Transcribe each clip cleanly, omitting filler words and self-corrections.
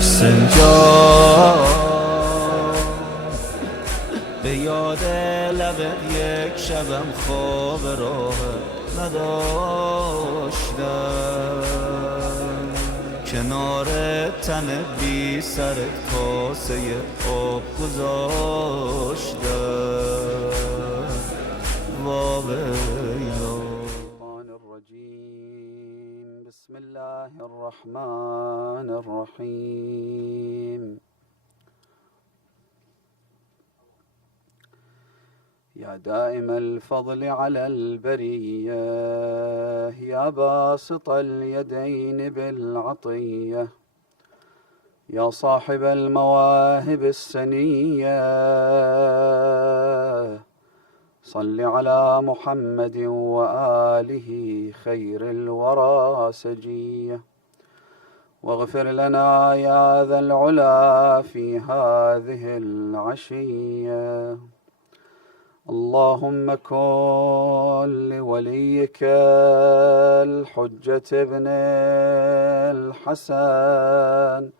سنجاب به یاد لبت یک شبم خواب راه نداشتم، کنار تن بی سرت کاسه آب گذاشتم. بسم الله الرحمن الرحيم. يا دائم الفضل على البرية، يا باسط اليدين بالعطية، يا صاحب المواهب السنية، صل على محمد وآله خير الورى سجية، واغفر لنا يا ذا العلا في هذه العشية. اللهم كن لوليك الحجة ابن الحسن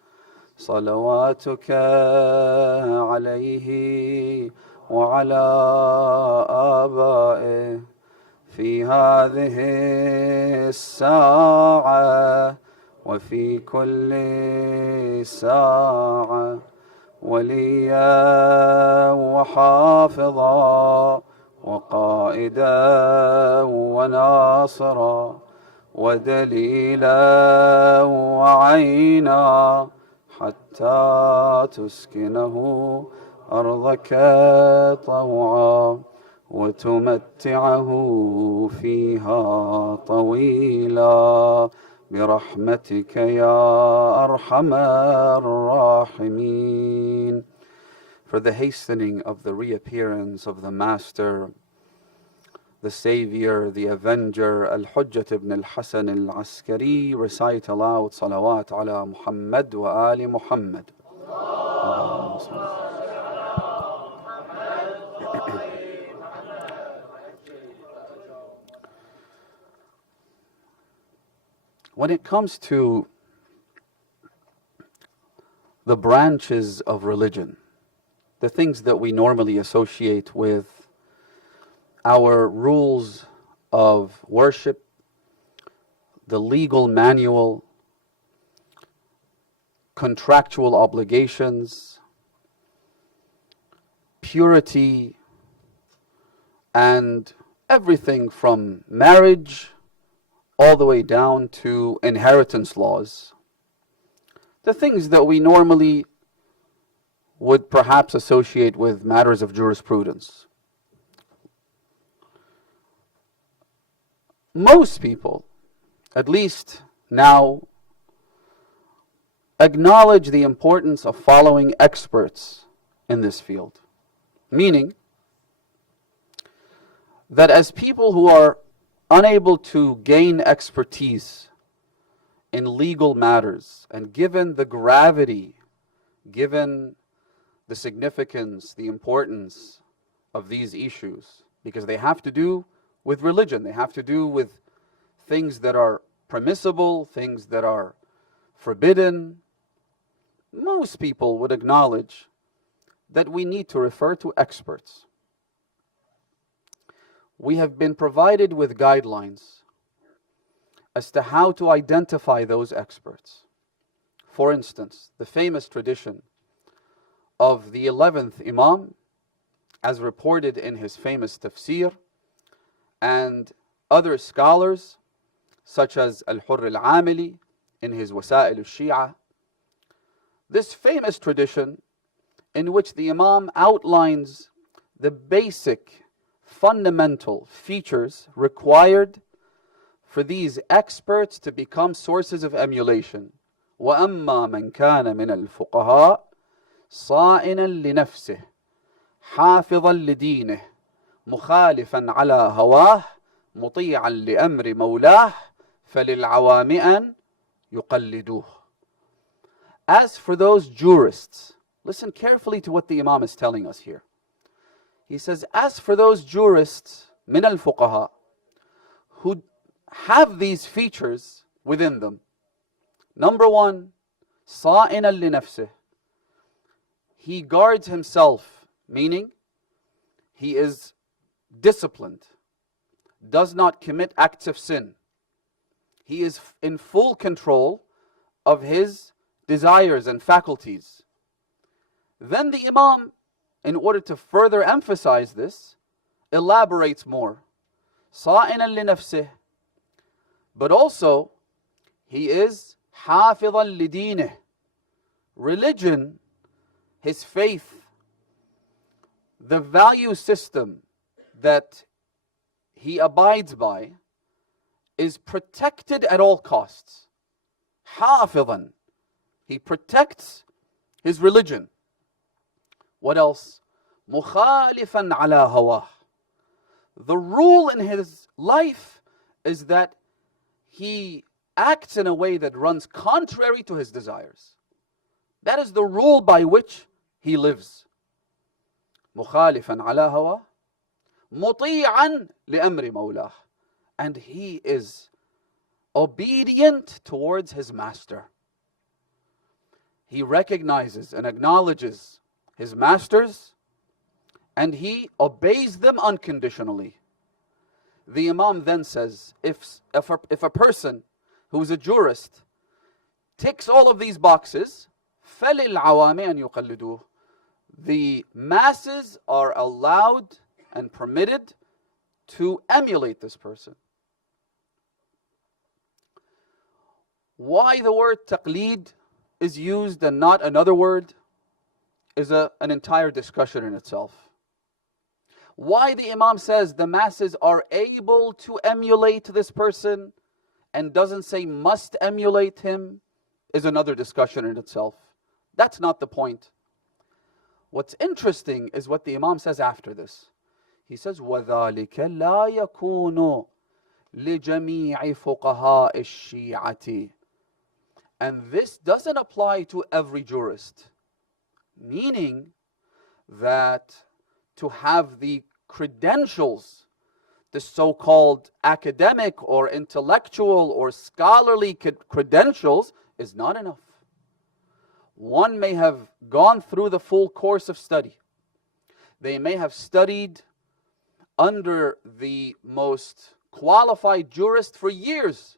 صلواتك عليه وعلى آبائه في هذه الساعة وفي كل ساعة وليا وحافظا وقائدا وناصرا ودليلا وعينا حتى تسكنه أرضك طوعا وتمتعه فيها طويلا برحمتك يا أرحم الراحمين. For the hastening of the reappearance of the Master, the Savior, the Avenger, Al-Hujjat ibn al-Hasan al-Askari, recite aloud salawat ala Muhammad wa ali Muhammad. When it comes to the branches of religion, the things that we normally associate with our rules of worship, the legal manual, contractual obligations, purity, and everything from marriage all the way down to inheritance laws, the things that we normally would perhaps associate with matters of jurisprudence. Most people, at least now, acknowledge the importance of following experts in this field. Meaning that as people who are unable to gain expertise in legal matters, and given the gravity, given the significance, the importance of these issues, because they have to do with religion, they have to do with things that are permissible, things that are forbidden, most people would acknowledge that we need to refer to experts. We have been provided with guidelines as to how to identify those experts. For instance, the famous tradition of the 11th Imam, as reported in his famous tafsir, and other scholars such as Al-Hurr al-Amili in his Wasa'il al-Shi'a. This famous tradition in which the Imam outlines the basic fundamental features required for these experts to become sources of emulation. وَأَمَّا مَنْ كَانَ مِنَ الْفُقَهَاءِ صَائِنًا لِنَفْسِهِ حَافِظًا لِدِينِهِ مُخَالِفًا عَلَى هَوَاهِ مُطِيعًا لِأَمْرِ مَوْلَاهِ فَلِلْعَوَامِ أَنْ يُقَلِّدُوهُ. As for those jurists, listen carefully to what the Imam is telling us here. He says, as for those jurists, min al-fuqaha, who have these features within them. Number one, صَائِنًا لِنَفْسِهِ. He guards himself, meaning he is disciplined, does not commit acts of sin. He is in full control of his desires and faculties. Then the Imam, in order to further emphasize this, elaborates more. صَائِنًا لِنَفْسِهِ. But also, he is حَافِظًا لِدِينِهِ. Religion, his faith, the value system that he abides by is protected at all costs. حَافِظًا. He protects his religion. What else? مُخَالِفًا عَلَى هَوَاهِ. The rule in his life is that he acts in a way that runs contrary to his desires. That is the rule by which he lives. مُخَالِفًا عَلَى هَوَاهِ مُطِيعًا لِأَمْرِ مَوْلَاهِ. And he is obedient towards his master. He recognizes and acknowledges his masters, and he obeys them unconditionally. The Imam then says, if a person who is a jurist ticks all of these boxes, فَلِلْعَوَامِ أَنْ يُقَلِّدُوهُ. The masses are allowed and permitted to emulate this person. Why the word taqleed is used and not another word is an entire discussion in itself. Why the Imam says the masses are able to emulate this person and doesn't say must emulate him is another discussion in itself. That's not the point. What's interesting is what the Imam says after this. He says, وَذَلِكَ لَا يَكُونُ لِجَمِيعِ فُقَهَاءِ الشِّيعَةِ. And this doesn't apply to every jurist. Meaning that to have the credentials, the so-called academic or intellectual or scholarly credentials is not enough. One may have gone through the full course of study. They may have studied under the most qualified jurist for years.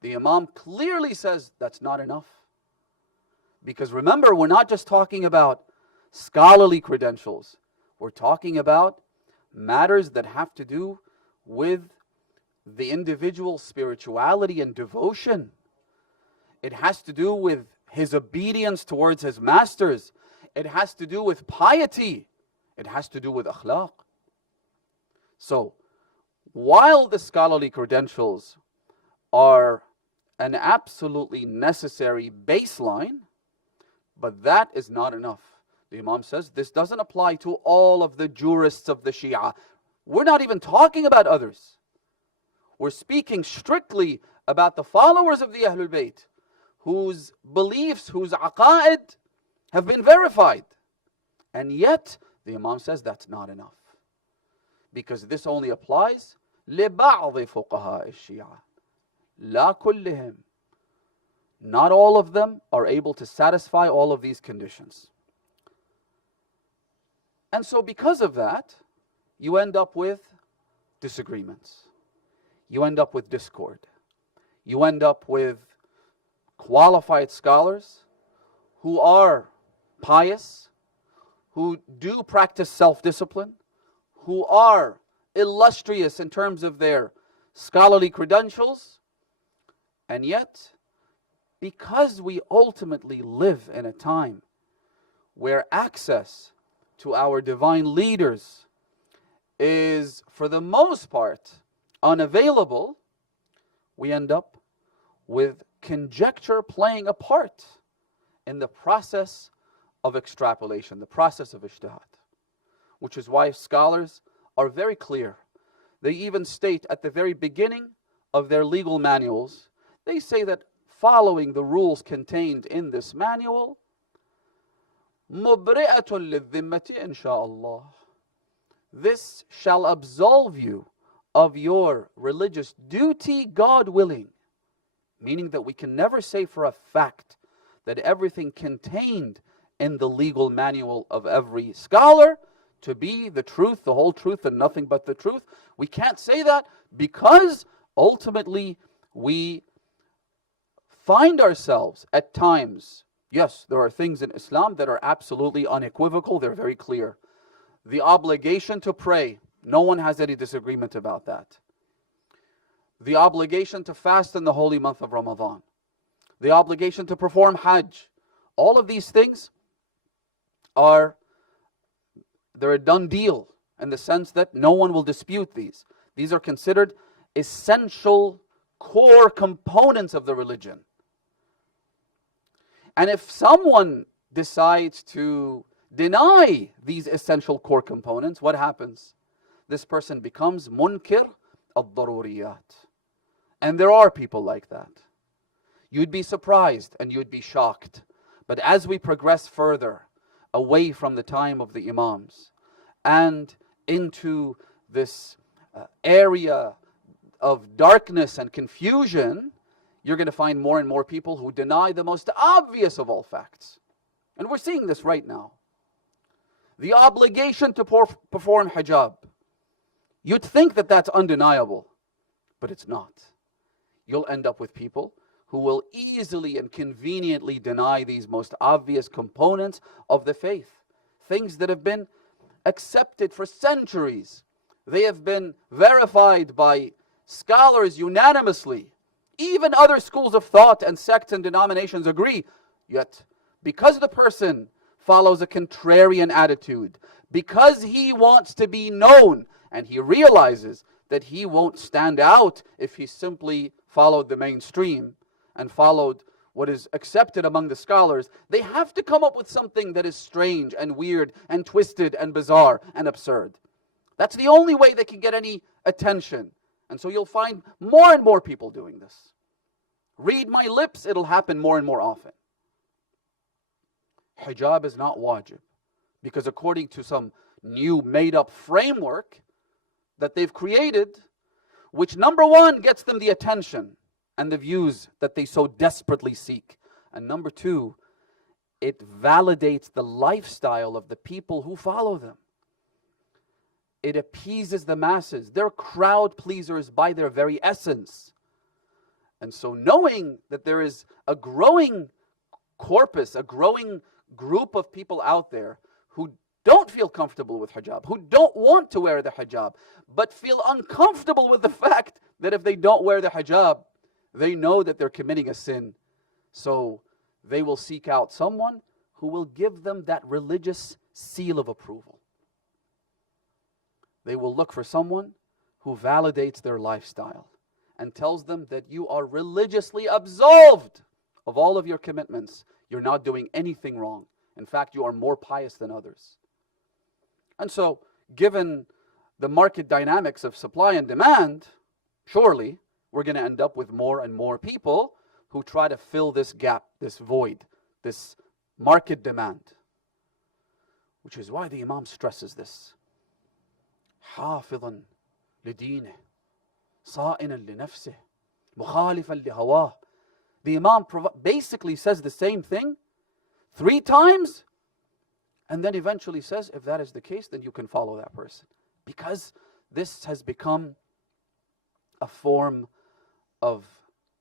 The Imam clearly says that's not enough. Because remember, we're not just talking about scholarly credentials. We're talking about matters that have to do with the individual's spirituality and devotion. It has to do with his obedience towards his masters. It has to do with piety. It has to do with akhlaq. So, while the scholarly credentials are an absolutely necessary baseline, but that is not enough. The Imam says this doesn't apply to all of the jurists of the Shia. We're not even talking about others. We're speaking strictly about the followers of the Ahlul Bayt, whose beliefs, whose aqa'id have been verified. And yet, the Imam says that's not enough. Because this only applies لِبَعْضِ فُقَهَاءِ الشِّيعَةِ لَا كُلِّهِمْ. Not all of them are able to satisfy all of these conditions. And so because of that, you end up with disagreements. You end up with discord. You end up with qualified scholars who are pious, who do practice self-discipline, who are illustrious in terms of their scholarly credentials, and yet, because we ultimately live in a time where access to our divine leaders is, for the most part, unavailable, we end up with conjecture playing a part in the process of extrapolation, the process of ijtihad. Which is why scholars are very clear. They even state at the very beginning of their legal manuals, they say that following the rules contained in this manual, مُبْرِئَةٌ لِلذِّمَّةِ إِنْ شَاءَ اللَّهِ. This shall absolve you of your religious duty, God willing. meaning that we can never say for a fact that everything contained in the legal manual of every scholar to be the truth, the whole truth, and nothing but the truth. We can't say that because ultimately we find ourselves at times, yes, there are things in Islam that are absolutely unequivocal, they're very clear. The obligation to pray, no one has any disagreement about that. The obligation to fast in the holy month of Ramadan. The obligation to perform Hajj. All of these things they're a done deal in the sense that no one will dispute these. These are considered essential core components of the religion. And if someone decides to deny these essential core components, what happens? This person becomes munkir al-daruriyat. And there are people like that. You'd be surprised and you'd be shocked. But as we progress further away from the time of the Imams and into this area of darkness and confusion, you're going to find more and more people who deny the most obvious of all facts. And we're seeing this right now. The obligation to perform hijab. You'd think that that's undeniable, but it's not. You'll end up with people who will easily and conveniently deny these most obvious components of the faith. Things that have been accepted for centuries. They have been verified by scholars unanimously. Even other schools of thought and sects and denominations agree. Yet, because the person follows a contrarian attitude, because he wants to be known, and he realizes that he won't stand out if he simply followed the mainstream and followed what is accepted among the scholars, they have to come up with something that is strange and weird and twisted and bizarre and absurd. That's the only way they can get any attention. And so you'll find more and more people doing this. Read my lips, it'll happen more and more often. Hijab is not wajib, because according to some new made-up framework that they've created, which number one gets them the attention and the views that they so desperately seek, and number two, it validates the lifestyle of the people who follow them. It appeases the masses. They're crowd pleasers by their very essence. And so knowing that there is a growing corpus, a growing group of people out there who don't feel comfortable with hijab, who don't want to wear the hijab, but feel uncomfortable with the fact that if they don't wear the hijab, they know that they're committing a sin. So they will seek out someone who will give them that religious seal of approval. They will look for someone who validates their lifestyle and tells them that you are religiously absolved of all of your commitments. You're not doing anything wrong. In fact, you are more pious than others. And so, given the market dynamics of supply and demand, surely we're going to end up with more and more people who try to fill this gap, this void, this market demand. Which is why the Imam stresses this. حافظا لدينه صائنا لنفسه مخالفا لهواه. The Imam basically says the same thing 3 times, and then eventually says, if that is the case, then you can follow that person. Because this has become a form of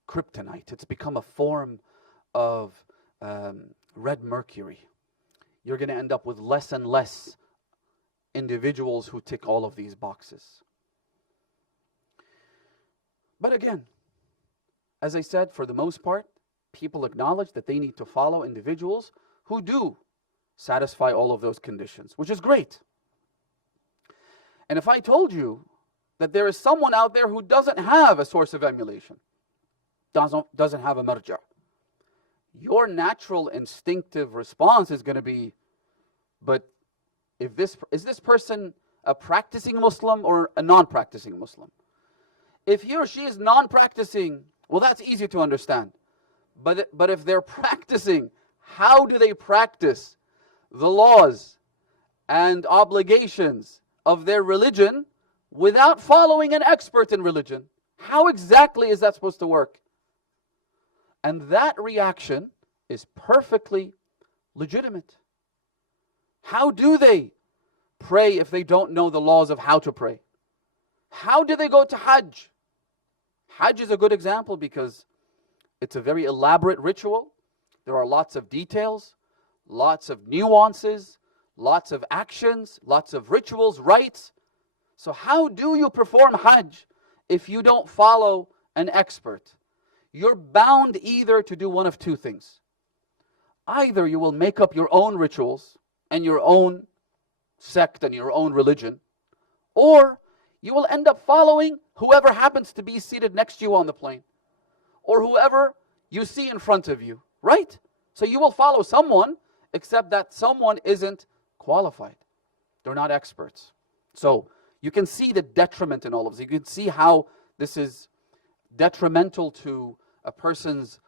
kryptonite. It's become a form of red mercury. You're going to end up with less and less individuals who tick all of these boxes. But again, as I said, for the most part, people acknowledge that they need to follow individuals who do satisfy all of those conditions, which is great. And if I told you that there is someone out there who doesn't have a source of emulation, doesn't have a marja, your natural instinctive response is going to be, but is this person a practicing Muslim or a non-practicing Muslim? If he or she is non-practicing, well, that's easy to understand. But if they're practicing, how do they practice the laws and obligations of their religion without following an expert in religion? How exactly is that supposed to work? And that reaction is perfectly legitimate. How do they pray if they don't know the laws of how to pray? How do they go to Hajj? Hajj is a good example because it's a very elaborate ritual. There are lots of details, lots of nuances, lots of actions, lots of rituals, rites. So how do you perform Hajj if you don't follow an expert? You're bound either to do one of two things. Either you will make up your own rituals and your own sect and your own religion, or you will end up following whoever happens to be seated next to you on the plane, or whoever you see in front of you, right? So you will follow someone, except that someone isn't qualified. They're not experts. So you can see the detriment in all of this. You can see how this is detrimental to a person's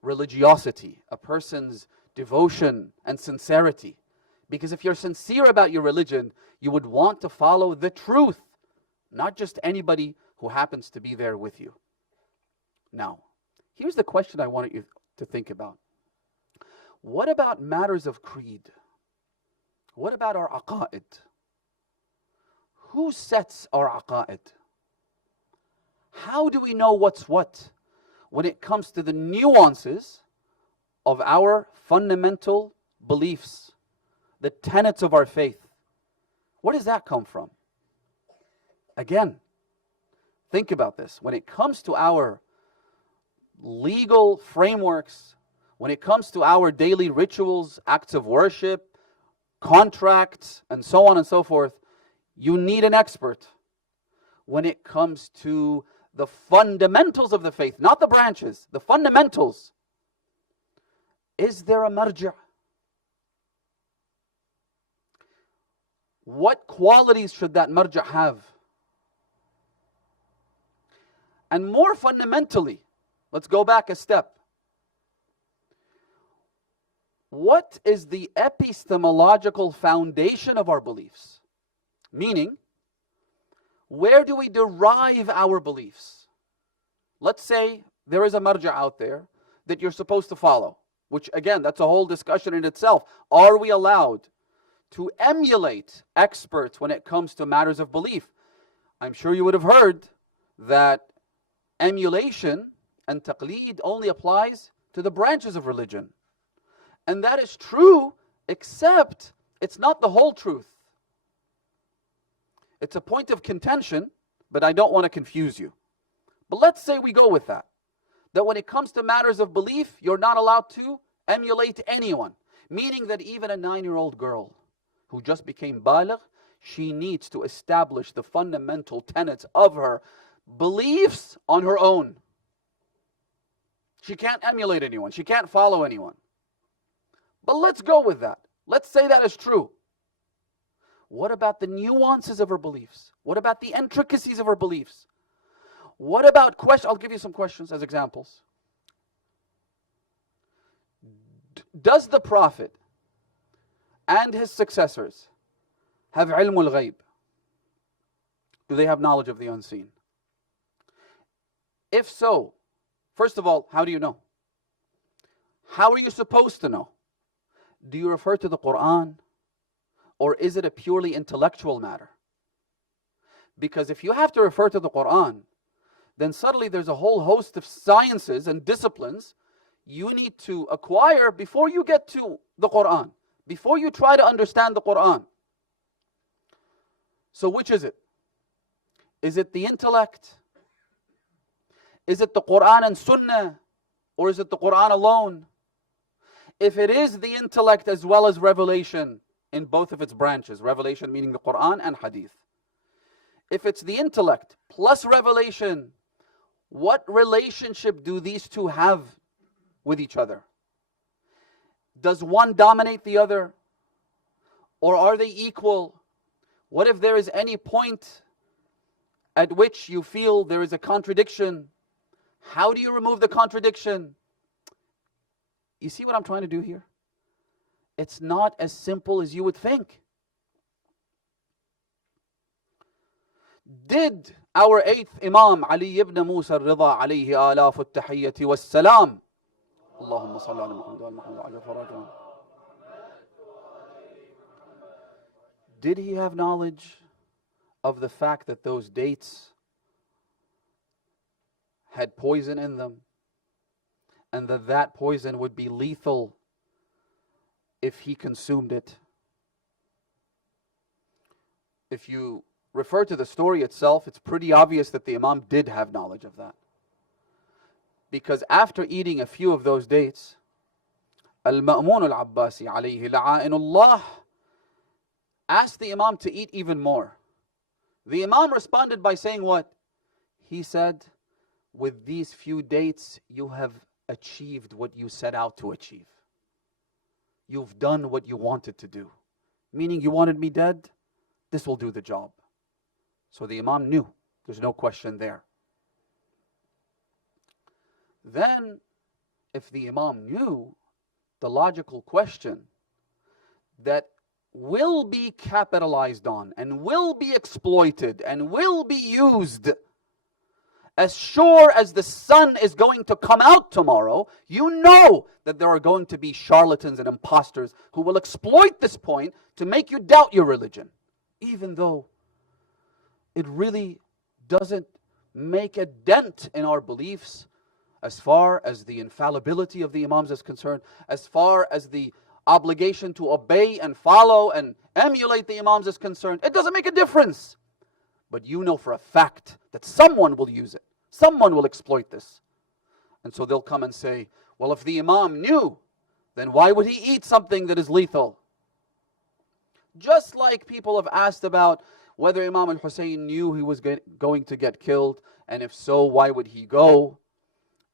religiosity, a person's devotion and sincerity. Because if you're sincere about your religion, you would want to follow the truth, not just anybody who happens to be there with you. Now, here's the question I wanted you to think about. What about matters of creed? What about our aqa'id? Who sets our aqa'id? How do we know what's what when it comes to the nuances of our fundamental beliefs, the tenets of our faith? Where does that come from? Again, think about this. When it comes to our legal frameworks, when it comes to our daily rituals, acts of worship, contracts, and so on and so forth, you need an expert. When it comes to the fundamentals of the faith, not the branches, the fundamentals, is there a marja'? What qualities should that marja' have? And more fundamentally, let's go back a step. What is the epistemological foundation of our beliefs? Meaning, where do we derive our beliefs? Let's say there is a marja' out there that you're supposed to follow, which again, that's a whole discussion in itself. Are we allowed to emulate experts when it comes to matters of belief? I'm sure you would have heard that emulation and taqleed only applies to the branches of religion. And that is true, except it's not the whole truth. It's a point of contention, but I don't want to confuse you. But let's say we go with that. That when it comes to matters of belief, you're not allowed to emulate anyone. Meaning that even a 9-year-old girl who just became baligh, she needs to establish the fundamental tenets of her beliefs on her own. She can't emulate anyone. She can't follow anyone. But let's go with that. Let's say that is true. What about the nuances of her beliefs? What about the intricacies of her beliefs? What about questions? I'll give you some questions as examples. Does the Prophet and his successors have ilmul ghaib? Do they have knowledge of the unseen? If so, first of all, how do you know? How are you supposed to know? Do you refer to the Quran? Or is it a purely intellectual matter? Because if you have to refer to the Quran, then suddenly there's a whole host of sciences and disciplines you need to acquire before you get to the Quran, before you try to understand the Quran. So which is it? Is it the intellect? Is it the Quran and Sunnah? Or is it the Quran alone? If it is the intellect as well as revelation in both of its branches, revelation meaning the Quran and Hadith. If it's the intellect plus revelation, what relationship do these two have with each other? Does one dominate the other? Or are they equal? What if there is any point at which you feel there is a contradiction? How do you remove the contradiction? You see what I'm trying to do here? It's not as simple as you would think. Did our 8th Imam Ali ibn Musa al-Ridha alayhi alaf al-tahiyyati was-salam Allahumma salli ala Muhammad wa ala Muhammad wa ala Farajun. Did he have knowledge of the fact that those dates had poison in them, and that that poison would be lethal if he consumed it? If you refer to the story itself, it's pretty obvious that the Imam did have knowledge of that. Because after eating a few of those dates, Al-Ma'mun al-Abbasi alayhi la'inullah asked the Imam to eat even more. The Imam responded by saying what? He said, with these few dates, you have achieved what you set out to achieve. You've done what you wanted to do. Meaning you wanted me dead? This will do the job. So the Imam knew. There's no question there. Then, if the Imam knew, the logical question that will be capitalized on and will be exploited and will be used, as sure as the sun is going to come out tomorrow, you know that there are going to be charlatans and imposters who will exploit this point to make you doubt your religion, even though it really doesn't make a dent in our beliefs as far as the infallibility of the Imams is concerned, as far as the obligation to obey and follow and emulate the Imams is concerned. It doesn't make a difference. But you know for a fact that someone will use it. Someone will exploit this. And so they'll come and say, well, if the Imam knew, then why would he eat something that is lethal? Just like people have asked about whether Imam al-Hussein knew he was going to get killed, and if so, why would he go?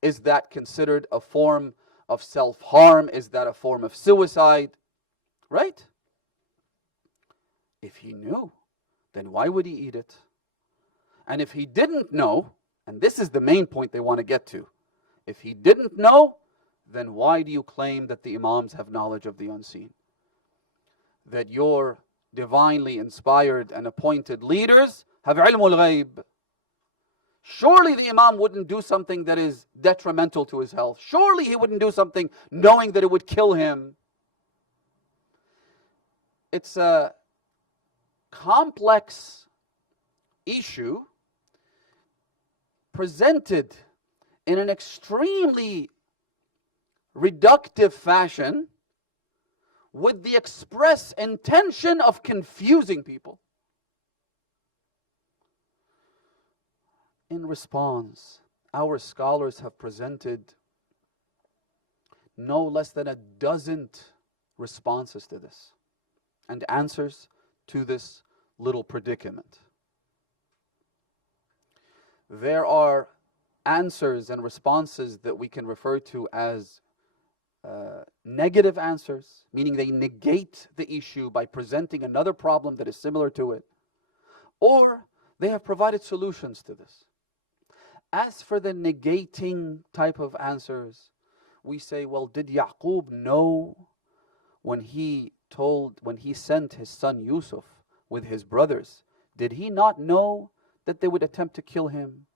Is that considered a form of self-harm? Is that a form of suicide? Right? If he knew, then why would he eat it? And if he didn't know, and this is the main point they want to get to, if he didn't know, then why do you claim that the Imams have knowledge of the unseen? That your divinely inspired and appointed leaders have ilmul ghaib. Surely the Imam wouldn't do something that is detrimental to his health. Surely he wouldn't do something knowing that it would kill him. It's a complex issue presented in an extremely reductive fashion with the express intention of confusing people. In response, our scholars have presented no less than a dozen responses to this and answers to this little predicament. There are answers and responses that we can refer to as negative answers, meaning they negate the issue by presenting another problem that is similar to it, or they have provided solutions to this. As for the negating type of answers, we say, well, did Yaqub know when he sent his son Yusuf with his brothers? Did he not know that they would attempt to kill him?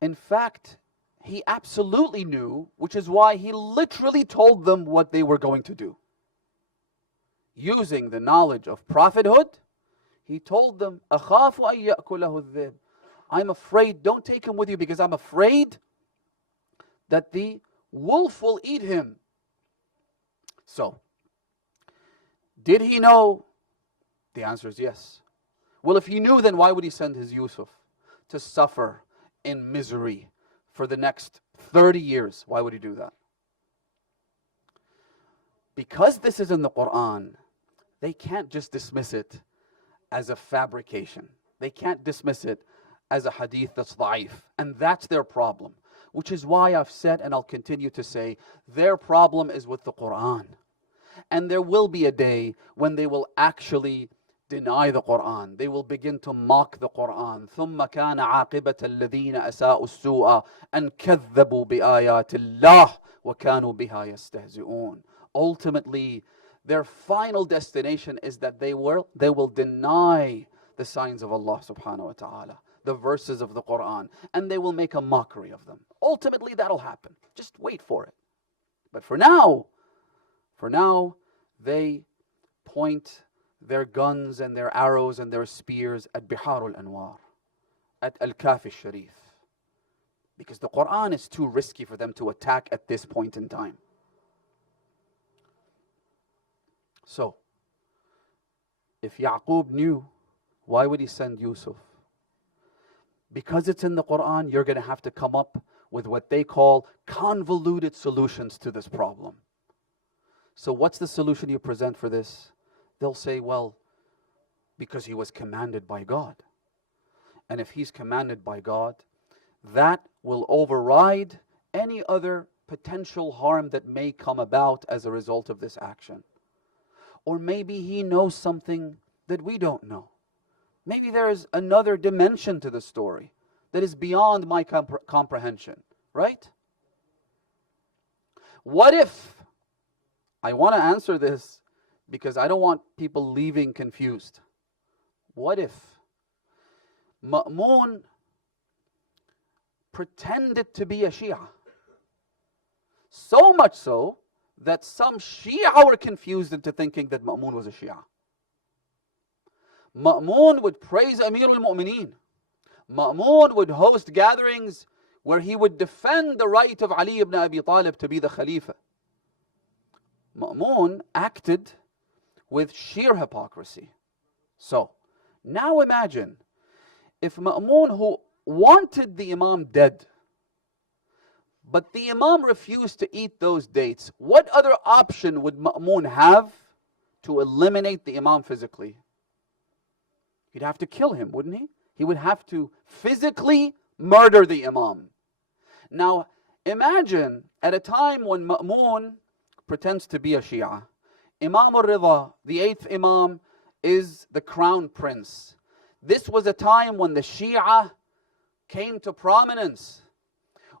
In fact, he absolutely knew, which is why he literally told them what they were going to do. Using the knowledge of prophethood, he told them, أَخَافُ أَن يَأْكُلَهُ الذِّئْبُ. I'm afraid, don't take him with you because I'm afraid that the wolf will eat him. So, did he know? The answer is yes. Well, if he knew, then why would he send his Yusuf to suffer in misery for the next 30 years? Why would he do that? Because this is in the Quran, they can't just dismiss it as a fabrication. They can't dismiss it as a hadith that's da'if. And that's their problem. Which is why I've said, and I'll continue to say, their problem is with the Quran. And there will be a day when they will actually deny the Quran. They will begin to mock the Quran. ثُمَّ كَانَ عَاقِبَةَ الَّذِينَ أَسَاءُوا السُّوءَ أَنْ كَذَّبُوا بِآيَاتِ اللَّهِ وَكَانُوا بِهَا يَسْتَهْزِئُونَ. Ultimately, their final destination is that they will deny the signs of Allah subhanahu wa ta'ala, the verses of the Quran, and they will make a mockery of them. Ultimately, that'll happen. Just wait for it. But for now, they point their guns and their arrows and their spears at Bihar al-Anwar, at Al-Kafi al-Sharif. Because the Quran is too risky for them to attack at this point in time. So, if Yaqub knew, why would he send Yusuf? Because it's in the Quran, you're going to have to come up with what they call convoluted solutions to this problem. So what's the solution you present for this? They'll say, well, because he was commanded by God. And if he's commanded by God, that will override any other potential harm that may come about as a result of this action. Or maybe he knows something that we don't know. Maybe there is another dimension to the story that is beyond my comprehension, right? What if, I want to answer this because I don't want people leaving confused. What if Ma'mun pretended to be a Shia? So much so that some Shia were confused into thinking that Ma'mun was a Shia. Ma'mun would praise Amir al-Mu'mineen. Ma'mun would host gatherings where he would defend the right of Ali ibn Abi Talib to be the Khalifa. Ma'mun acted with sheer hypocrisy. So, now imagine if Ma'mun, who wanted the Imam dead, but the Imam refused to eat those dates, what other option would Ma'mun have to eliminate the Imam physically? He'd have to kill him, wouldn't he? He would have to physically murder the Imam. Now, imagine at a time when Ma'mun pretends to be a Shia. Imam al-Rida, the 8th Imam, is the crown prince. This was a time when the Shia came to prominence,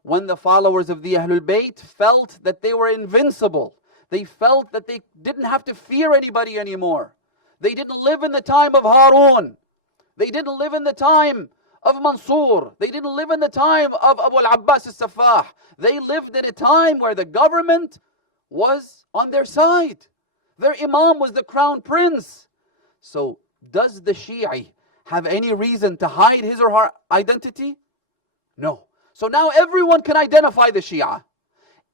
when the followers of the Ahlul-Bayt felt that they were invincible. They felt that they didn't have to fear anybody anymore. They didn't live in the time of Harun. They didn't live in the time of Mansur. They didn't live in the time of Abu al-Abbas al-Safah. They lived in a time where the government was on their side. Their Imam was the crown prince. So does the Shi'i have any reason to hide his or her identity? No. So now everyone can identify the Shia.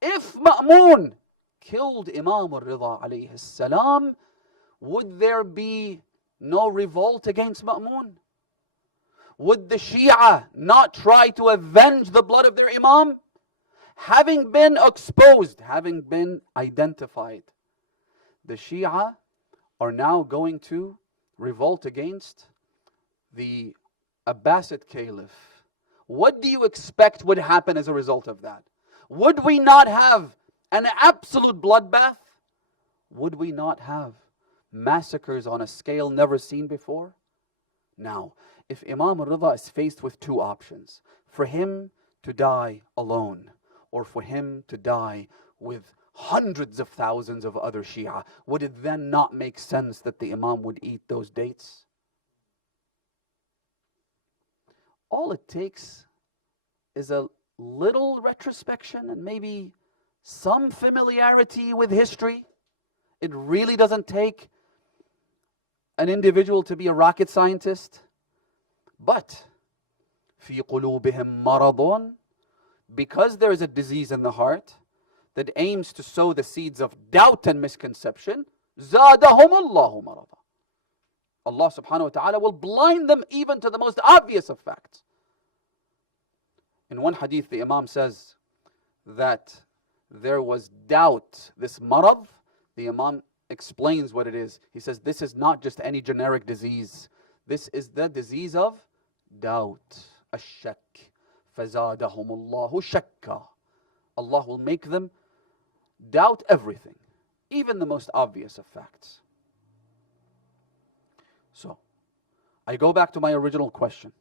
If Ma'mun killed Imam al-Rida alayhi salam, would there be no revolt against Ma'mun? Would the Shia not try to avenge the blood of their Imam? Having been exposed, having been identified, the Shia are now going to revolt against the Abbasid Caliph. What do you expect would happen as a result of that? Would we not have an absolute bloodbath? Would we not have massacres on a scale never seen before? Now, if Imam al-Rida is faced with two options, for him to die alone, or for him to die with hundreds of thousands of other Shia, would it then not make sense that the Imam would eat those dates? All it takes is a little retrospection and maybe some familiarity with history. It really doesn't take an individual to be a rocket scientist. But في قلوبهم مرض, because there is a disease in the heart that aims to sow the seeds of doubt and misconception, زادهم الله مرضا. Allah subhanahu wa ta'ala will blind them even to the most obvious of facts. In one hadith, the Imam says that there was doubt. This marad, the Imam explains what it is. He says this is not just any generic disease. This is the disease of doubt. Ash-shak. فَزَادَهُمُ اللَّهُ شَكًّا. Allah will make them doubt everything, even the most obvious of facts. So, I go back to my original question.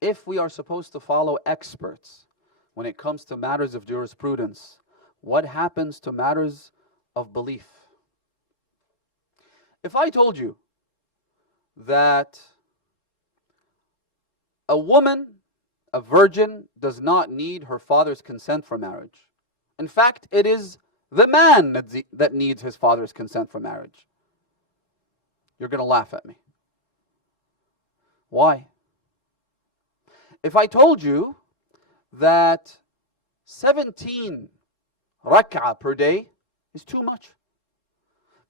If we are supposed to follow experts when it comes to matters of jurisprudence, what happens to matters of belief? If I told you that a woman, a virgin does not need her father's consent for marriage. In fact, it is the man that needs his father's consent for marriage. You're going to laugh at me. Why? If I told you that 17 rak'ah per day is too much.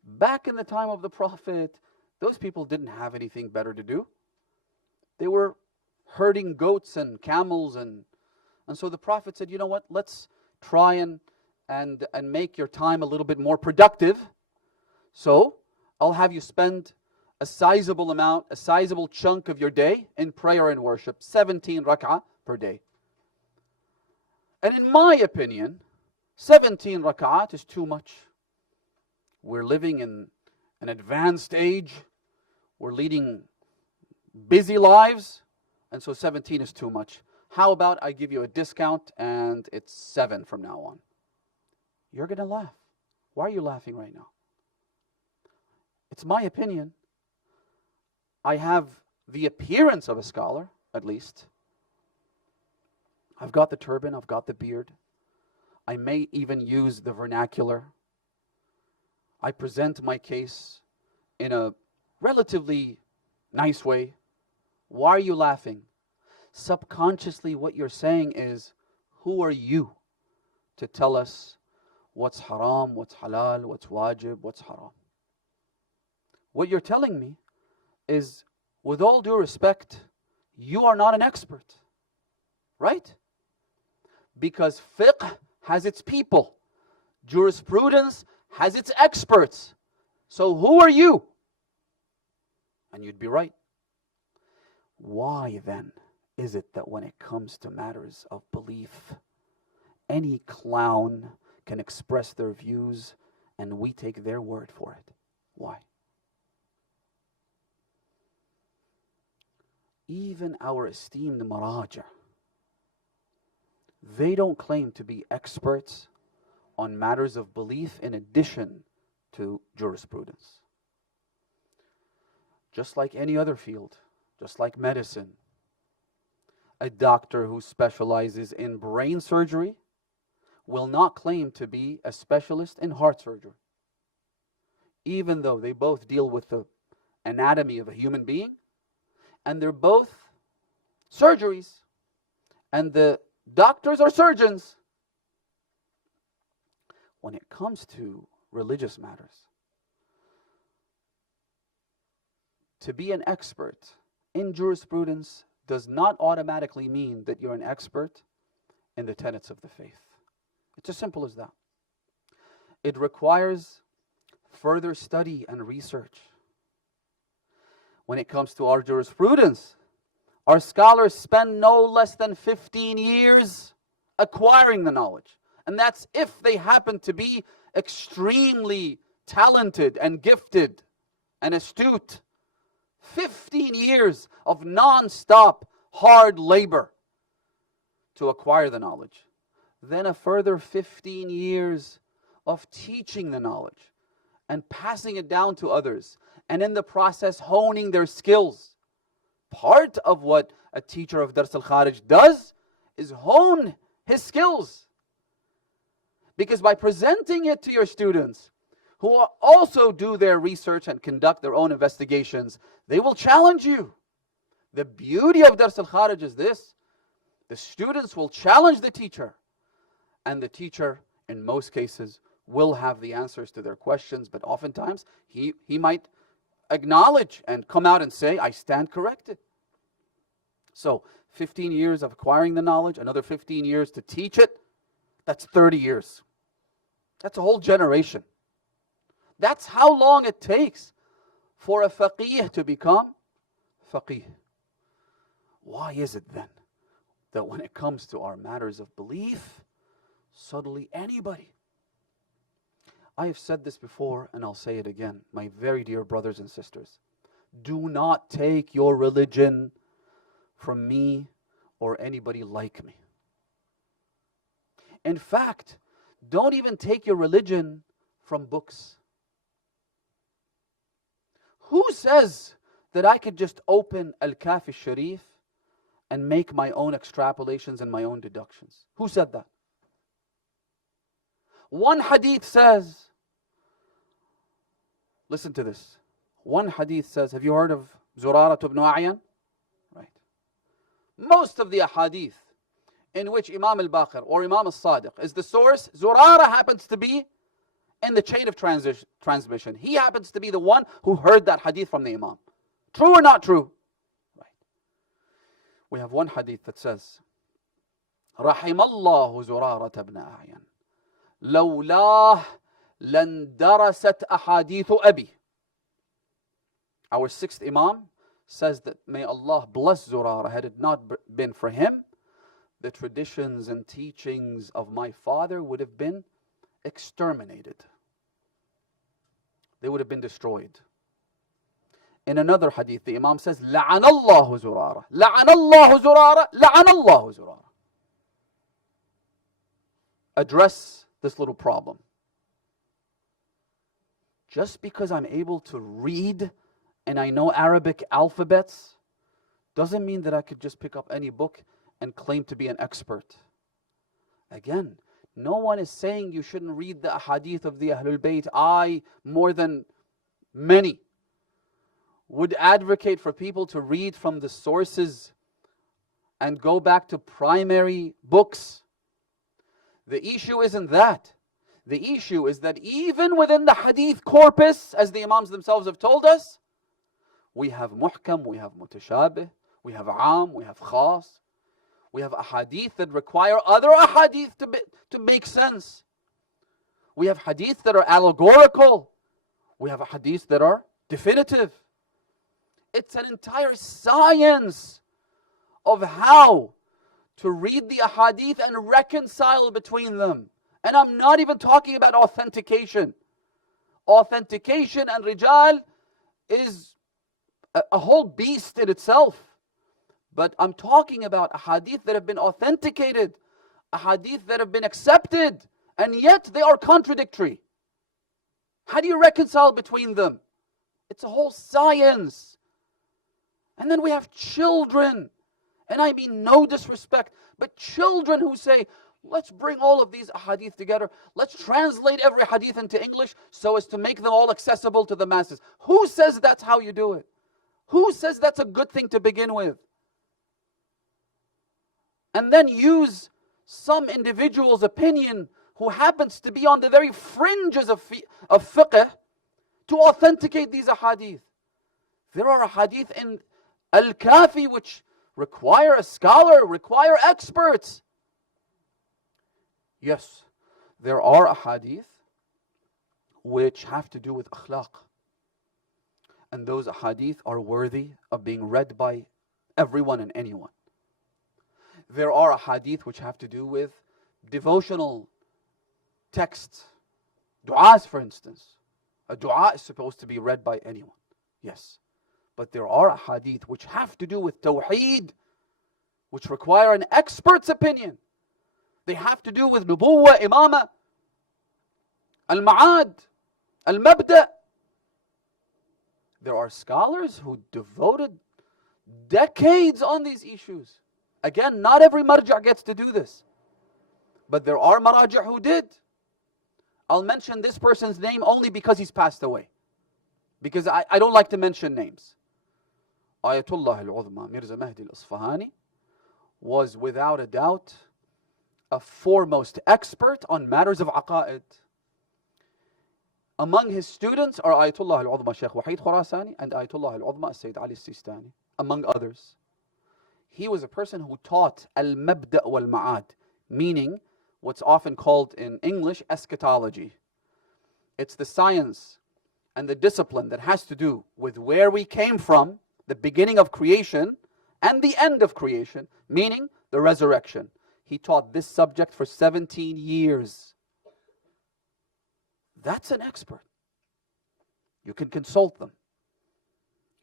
Back in the time of the Prophet, those people didn't have anything better to do. They were herding goats and camels, and so the Prophet said, you know what, let's try and make your time a little bit more productive. So I'll have you spend a sizable amount, a sizable chunk of your day in prayer and worship, 17 rak'ah per day. And in my opinion, 17 rak'at is too much. We're living in an advanced age. We're leading busy lives. And so 17 is too much. How about I give you a discount and it's 7 from now on? You're going to laugh. Why are you laughing right now? It's my opinion. I have the appearance of a scholar, at least. I've got the turban, I've got the beard. I may even use the vernacular. I present my case in a relatively nice way. Why are you laughing? Subconsciously, what you're saying is, who are you to tell us what's haram, what's halal, what's wajib, what's haram? What you're telling me is, with all due respect, you are not an expert, right? Because fiqh has its people. Jurisprudence has its experts. So who are you? And you'd be right. Why then is it that when it comes to matters of belief, any clown can express their views and we take their word for it? Why? Even our esteemed maraja, they don't claim to be experts on matters of belief in addition to jurisprudence. Just like any other field, just like medicine, a doctor who specializes in brain surgery will not claim to be a specialist in heart surgery, even though they both deal with the anatomy of a human being, and they're both surgeries, and the doctors are surgeons. When it comes to religious matters, to be an expert in jurisprudence does not automatically mean that you're an expert in the tenets of the faith. It's as simple as that. It requires further study and research. When it comes to our jurisprudence, our scholars spend no less than 15 years acquiring the knowledge. And that's if they happen to be extremely talented and gifted and astute. 15 years of non-stop hard labor to acquire the knowledge. Then a further 15 years of teaching the knowledge and passing it down to others, and in the process honing their skills. Part of what a teacher of Dars al-Kharij does is hone his skills. Because by presenting it to your students, who also do their research and conduct their own investigations, they will challenge you. The beauty of Dars al-Kharij is this: the students will challenge the teacher, and the teacher, in most cases, will have the answers to their questions, but oftentimes he might acknowledge and come out and say, I stand corrected. So 15 years of acquiring the knowledge, another 15 years to teach it, that's 30 years. That's a whole generation. That's how long it takes for a faqih to become faqih. Why is it then that when it comes to our matters of belief, suddenly anybody... I have said this before and I'll say it again, my very dear brothers and sisters. Do not take your religion from me or anybody like me. In fact, don't even take your religion from books. Who says that I could just open Al-Kafi Sharif and make my own extrapolations and my own deductions. Who said that? One hadith says, listen to this. One hadith says, have you heard of Zurara ibn A'yan? Right. Most of the hadith in which Imam al-Baqir or Imam al-Sadiq is the source, Zurara happens to be in the chain of transmission. He happens to be the one who heard that hadith from the Imam. True or not true? Right. We have one hadith that says, رحم الله زرارة ابن أعين لولاه لندرست أحاديث أبي. Our sixth Imam says that may Allah bless Zurara, had it not been for him, the traditions and teachings of my father would have been exterminated. They would have been destroyed. In another hadith, the Imam says, لعن الله زرارة لعن الله زرارة لعن الله زرارة. Address this little problem. Just because I'm able to read and I know Arabic alphabets doesn't mean that I could just pick up any book and claim to be an expert. Again, no one is saying you shouldn't read the ahadith of the Ahlul Bayt. I, more than many, would advocate for people to read from the sources and go back to primary books. The issue isn't that. The issue is that even within the hadith corpus, as the Imams themselves have told us, we have muhkam, we have mutashabih, we have aam, we have khas. We have ahadith that require other ahadith to make sense. We have hadith that are allegorical. We have ahadith that are definitive. It's an entire science of how to read the ahadith and reconcile between them. And I'm not even talking about authentication. Authentication and rijal is a whole beast in itself. But I'm talking about ahadith that have been authenticated, ahadith that have been accepted, and yet they are contradictory. How do you reconcile between them? It's a whole science. And then we have children, and I mean no disrespect, but children who say, let's bring all of these ahadith together, let's translate every hadith into English so as to make them all accessible to the masses. Who says that's how you do it? Who says that's a good thing to begin with? And then use some individual's opinion who happens to be on the very fringes of fiqh to authenticate these ahadith. There are ahadith in Al-Kafi which require a scholar, require experts. Yes, there are ahadith which have to do with akhlaq. And those ahadith are worthy of being read by everyone and anyone. There are ahadith which have to do with devotional texts. Du'as, for instance. A du'a is supposed to be read by anyone. Yes. But there are ahadith which have to do with tawheed, which require an expert's opinion. They have to do with nubuwwah, imama, al-ma'ad, al-mabda. There are scholars who devoted decades on these issues. Again, not every marja' gets to do this. But there are maraja' who did. I'll mention this person's name only because he's passed away. Because I don't like to mention names. Ayatollah al-Udhma Mirza Mahdi al-Isfahani was without a doubt a foremost expert on matters of aqa'id. Among his students are Ayatollah al-Udhma Shaykh Wahid Khurasani and Ayatollah al-Udhma Sayyid Ali Sistani, among others. He was a person who taught al-mabda' wal-ma'ad, meaning what's often called in English eschatology. It's the science and the discipline that has to do with where we came from, the beginning of creation, and the end of creation, meaning the resurrection. He taught this subject for 17 years. That's an expert. You can consult them.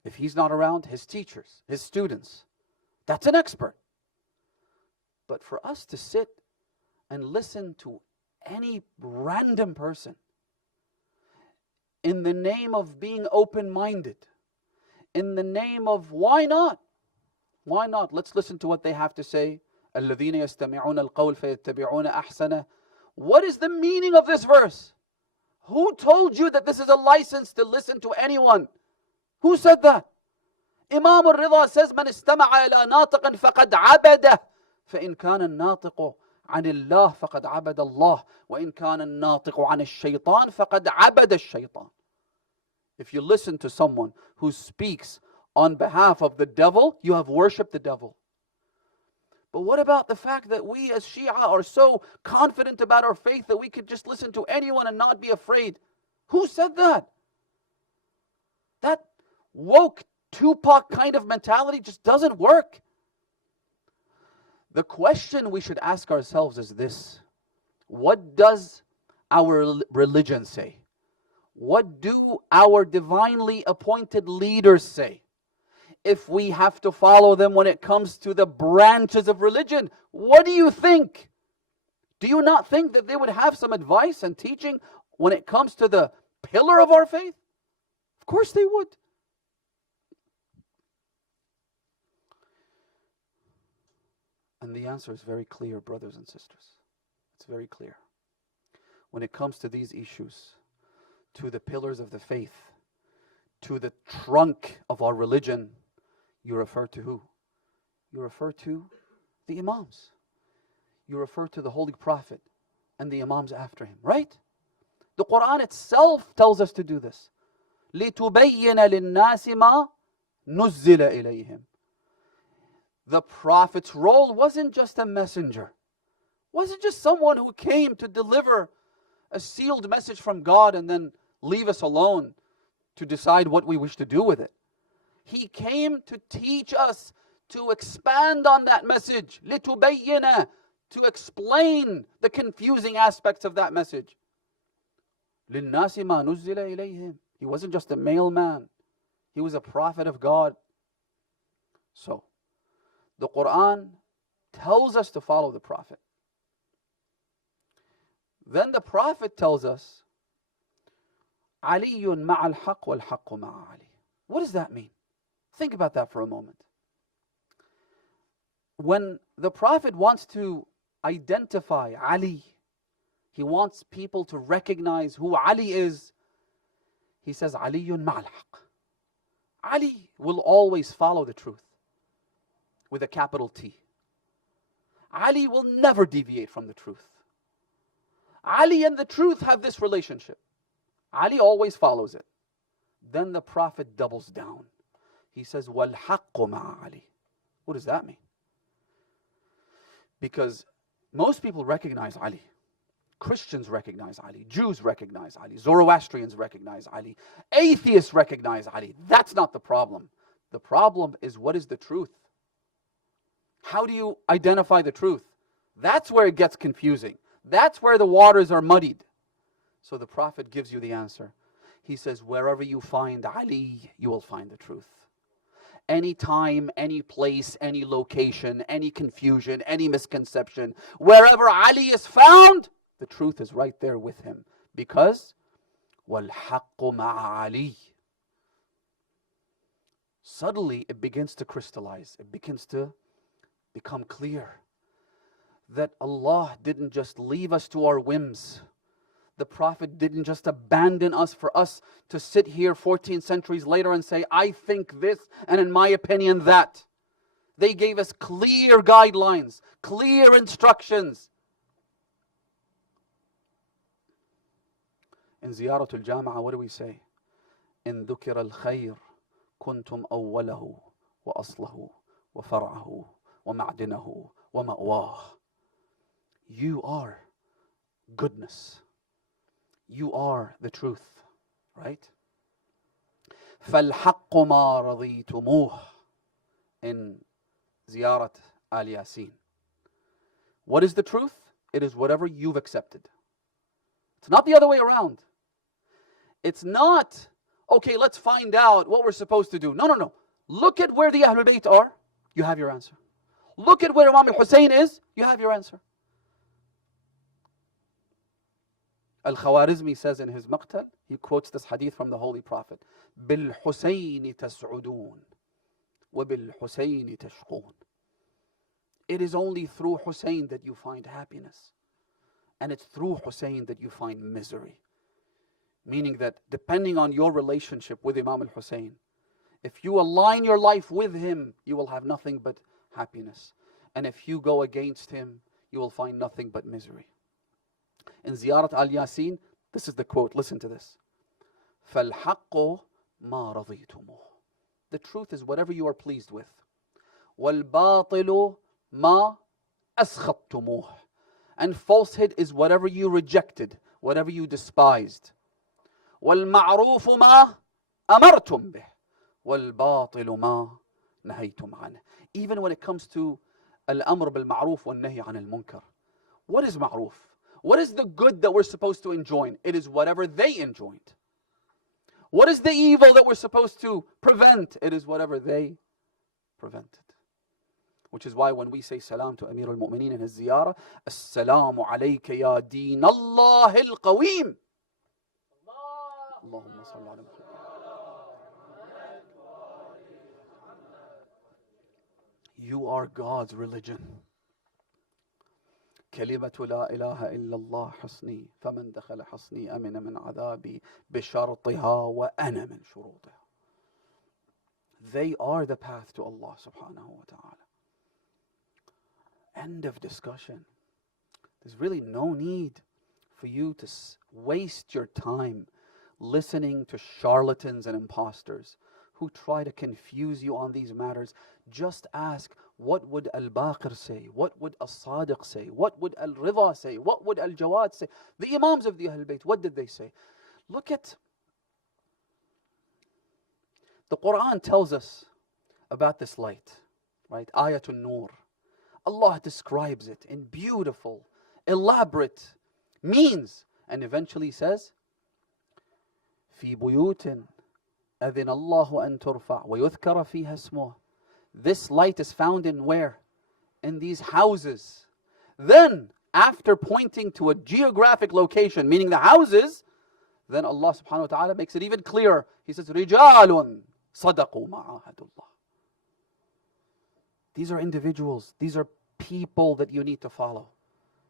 If he's not around, his teachers, his students. That's an expert. But for us to sit and listen to any random person in the name of being open-minded, in the name of why not? Why not? Let's listen to what they have to say. الَّذِينَ يَسْتَمِعُونَ الْقَوْلَ فَيَتَّبِعُونَ أَحْسَنَهُ. What is the meaning of this verse? Who told you that this is a license to listen to anyone? Who said that? Imam al-Rida says, من استمع إلى ناطق فقد عبده فإن كان الناطق عن الله فقد عبد الله وإن كان الناطق عن الشيطان فقد عبد الشيطان. If you listen to someone who speaks on behalf of the devil, you have worshipped the devil. But what about the fact that we as Shia are so confident about our faith that we could just listen to anyone and not be afraid? Who said that? That woke Tupac kind of mentality just doesn't work. The question we should ask ourselves is this: what does our religion say? What do our divinely appointed leaders say? If we have to follow them when it comes to the branches of religion, what do you think? Do you not think that they would have some advice and teaching when it comes to the pillar of our faith? Of course they would. And the answer is very clear, brothers and sisters. It's very clear. When it comes to these issues, to the pillars of the faith, to the trunk of our religion, you refer to who? You refer to the Imams. You refer to the Holy Prophet and the Imams after him, right? The Quran itself tells us to do this. لِتُبَيِّنَ لِلنَّاسِ مَا نُزِّلَ إِلَيْهِمْ. The Prophet's role wasn't just a messenger. Wasn't just someone who came to deliver a sealed message from God and then leave us alone to decide what we wish to do with it. He came to teach us, to expand on that message. لِتُبَيِّنَ, to explain the confusing aspects of that message. لِلنَّاسِ مَا نُزِّلَ إِلَيْهِمْ. He wasn't just a mailman. He was a prophet of God. So, the Quran tells us to follow the Prophet. Then the Prophet tells us, عَلِيٌّ مَعَ الْحَقِّ وَالْحَقُّ مَعَ عَلِيٍّ. What does that mean? Think about that for a moment. When the Prophet wants to identify Ali, he wants people to recognize who Ali is, he says, عَلِيٌّ مَعَ الْحَقِّ. Ali will always follow the truth, with a capital T. Ali will never deviate from the truth. Ali and the truth have this relationship. Ali always follows it. Then the Prophet doubles down. He says, وَالْحَقُّ مَعَ Ali. What does that mean? Because most people recognize Ali. Christians recognize Ali. Jews recognize Ali. Zoroastrians recognize Ali. Atheists recognize Ali. That's not the problem. The problem is, what is the truth? How do you identify the truth? That's where it gets confusing. That's where the waters are muddied. So the Prophet gives you the answer. He says, wherever you find Ali, you will find the truth. Any time, any place, any location, any confusion, any misconception, wherever Ali is found, the truth is right there with him. Because, وَالْحَقُّ مَعَ عَلِيٍّ. Suddenly it begins to crystallize. It begins to become clear that Allah didn't just leave us to our whims. The Prophet didn't just abandon us for us to sit here 14 centuries later and say, I think this, and in my opinion that. They gave us clear guidelines, clear instructions. In Ziyaratul Jama'ah, what do we say? In dhukira al-khayr, kuntum awwalahu, wa aslahu, wa far'ahu, wa ma'dinahu, wa ma'wah. You are goodness. You are the truth, right? فَالْحَقُّ مَا رَضِيتُمُوهُ in Ziyarat al-Yasin. What is the truth? It is whatever you've accepted. It's not the other way around. It's not, okay, let's find out what we're supposed to do. No, no, no. Look at where the Ahlul Bayt are. You have your answer. Look at where Imam al-Hussein is. You have your answer. Al-Khawarizmi says in his Maqtal, he quotes this hadith from the Holy Prophet, بِالْحُسَيْنِ تَسْعُدُونَ. وَبِالْحُسَيْنِ تَشْقُونَ. It is only through Hussein that you find happiness. And it's through Hussein that you find misery. Meaning that depending on your relationship with Imam al-Hussein, if you align your life with him, you will have nothing but happiness. And if you go against him, you will find nothing but misery. In Ziyarat al-Yasin, this is the quote, listen to this. فَالْحَقُّ مَا رَضِيتُمُهُ. The truth is whatever you are pleased with. وَالْبَاطِلُ مَا أَسْخَطْتُمُوهُ. And falsehood is whatever you rejected, whatever you despised. وَالْمَعْرُوفُ مَا أَمَرْتُمْ بِهِ. وَالْبَاطِلُ مَا نَهَيْتُمْ عَنْهُ. Even when it comes to al-amr bil-ma'ruf wal-nahy 'an al-munkar. What is ma'ruf? What is the good that we're supposed to enjoin? It is whatever they enjoined. What is the evil that we're supposed to prevent? It is whatever they prevented. Which is why when we say salam to Amir al-Mu'mineen in his ziyarah, Assalamu alayka ya deen Allah al-Qawim. Allahumma salli ala Muhammad. You are God's religion. كلمة لا إله إلا الله حصني فمن دخل حصني أمن من عذابي بشرطها وأنا من شروطها. They are the path to Allah subhanahu wa ta'ala. End of discussion. There's really no need for you to waste your time listening to charlatans and imposters who try to confuse you on these matters. Just ask, what would Al-Baqir say? What would As-Sadiq say? What would Al-Ridha say? What would Al-Jawad say? The Imams of the Ahlul Bayt, what did they say? Look at, the Quran tells us about this light, right? Ayatul Nur. Allah describes it in beautiful, elaborate means, and eventually says, في بيوت أذن الله أن ترفع ويذكر فيها اسمه. This light is found in where? In these houses. Then, after pointing to a geographic location, meaning the houses, then Allah subhanahu wa ta'ala makes it even clearer. He says, رِجَالٌ صَدَقُوا مَا عَاهَدُوا اللَّهِ. These are individuals. These are people that you need to follow.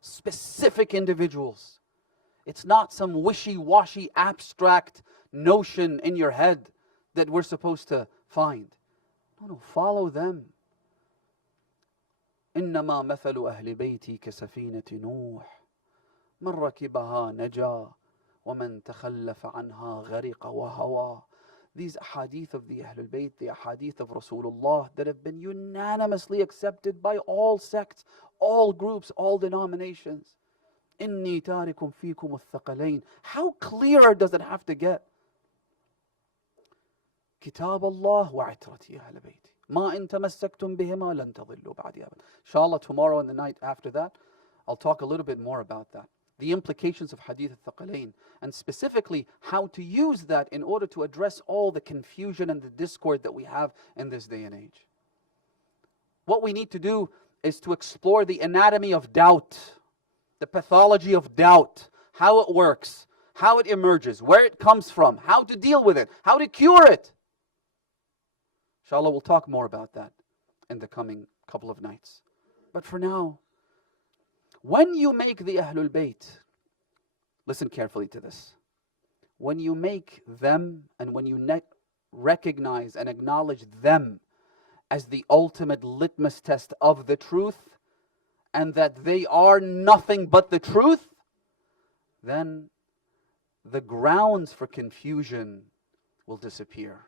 Specific individuals. It's not some wishy-washy abstract notion in your head that we're supposed to find. No, follow them. إنما مثل أهل بيتي كسفينة نوح من ركبها نجا ومن تخلف عنها غرق وهوى. These ahadith of the Ahlul Bayt, the ahadith of Rasulullah that have been unanimously accepted by all sects, all groups, all denominations. إني تارك فيكم الثقلين. How clear does it have to get? كتاب الله وعترتي أهل بيتي ما إن تمسكتم بهما لن تضلوا بعدي أبدا. Inshallah, tomorrow and the night after that, I'll talk a little bit more about that. The implications of Hadith al-Thaqalain, and specifically how to use that in order to address all the confusion and the discord that we have in this day and age. What we need to do is to explore the anatomy of doubt, the pathology of doubt, how it works, how it emerges, where it comes from, how to deal with it, how to cure it. Inshallah, we'll talk more about that in the coming couple of nights. But for now, when you make the Ahlul Bayt, listen carefully to this. When you make them and when you recognize and acknowledge them as the ultimate litmus test of the truth, and that they are nothing but the truth, then the grounds for confusion will disappear.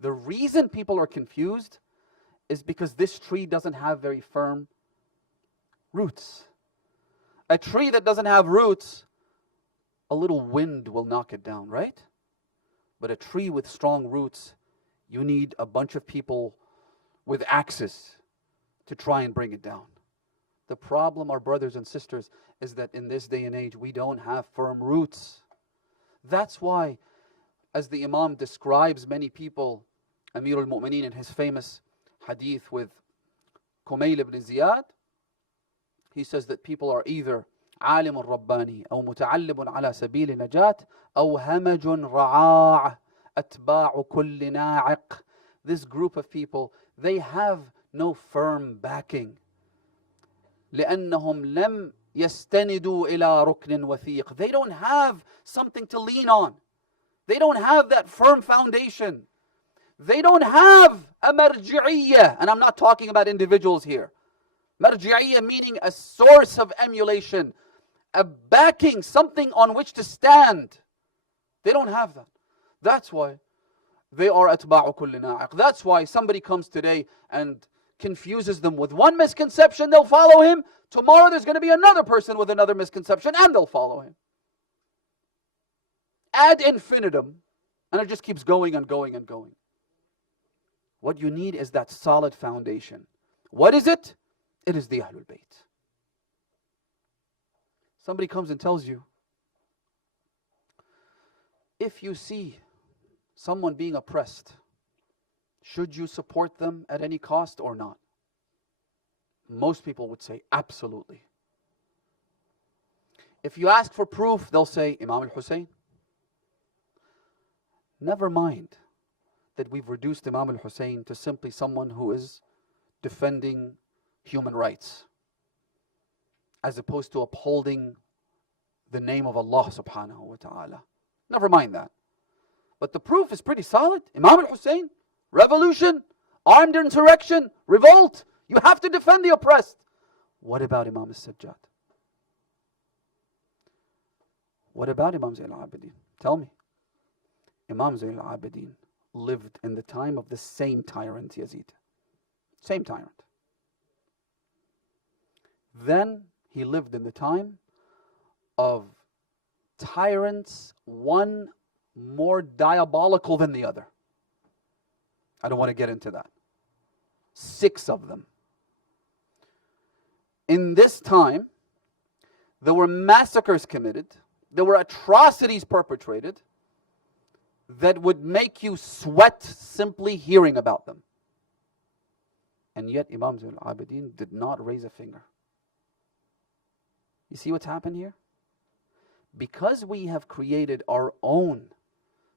The reason people are confused is because this tree doesn't have very firm roots. A tree that doesn't have roots, a little wind will knock it down, right? But a tree with strong roots, you need a bunch of people with axes to try and bring it down. The problem, our brothers and sisters, is that in this day and age, we don't have firm roots. That's why, as the Imam describes many people, Amir al-Mu'mineen in his famous hadith with Kumayl ibn Ziyad, he says that people are either عالم رباني أو متعلم على سبيل نجاة أو همج رعاع أتباع كل ناعق. this group of people, they have no firm backing. لأنهم لم يستندوا إلى ركن وثيق. They don't have something to lean on. They don't have that firm foundation. They don't have a marji'iyya. And I'm not talking about individuals here. Marji'iyya meaning a source of emulation, a backing, something on which to stand. They don't have that. That's why they are atba'u kulli na'iq. That's why somebody comes today and confuses them with one misconception, they'll follow him. Tomorrow there's going to be another person with another misconception and they'll follow him. Ad infinitum. And it just keeps going and going and going. What you need is that solid foundation. What is it? It is the Ahlul Bayt. Somebody comes and tells you, if you see someone being oppressed, should you support them at any cost or not? Most people would say, absolutely. If you ask for proof, they'll say, Imam al-Hussein. Never mind that we've reduced Imam al-Hussein to simply someone who is defending human rights, as opposed to upholding the name of Allah subhanahu wa ta'ala. Never mind that. But the proof is pretty solid. Imam al-Hussein, revolution, armed insurrection, revolt. You have to defend the oppressed. What about Imam al-Sajjad? What about Imam Zainul Abideen? Tell me. Imam Zainul Abideen lived in the time of the same tyrant Yazid. Same tyrant. Then he lived in the time of tyrants, one more diabolical than the other. I don't want to get into that. 6 of them. In this time, there were massacres committed, there were atrocities perpetrated that would make you sweat simply hearing about them. And yet Imam Zainul Abideen did not raise a finger. You see what's happened here? Because we have created our own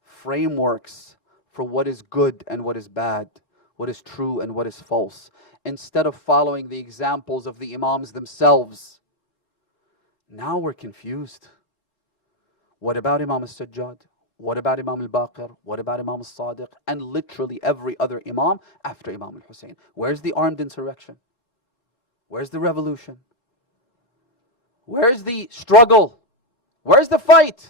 frameworks for what is good and what is bad, what is true and what is false, instead of following the examples of the Imams themselves, now we're confused. What about Imam al-Sajjad? What about Imam al-Baqir? What about Imam al-Sadiq? And literally every other Imam after Imam al-Hussein. Where's the armed insurrection? Where's the revolution? Where's the struggle? Where's the fight?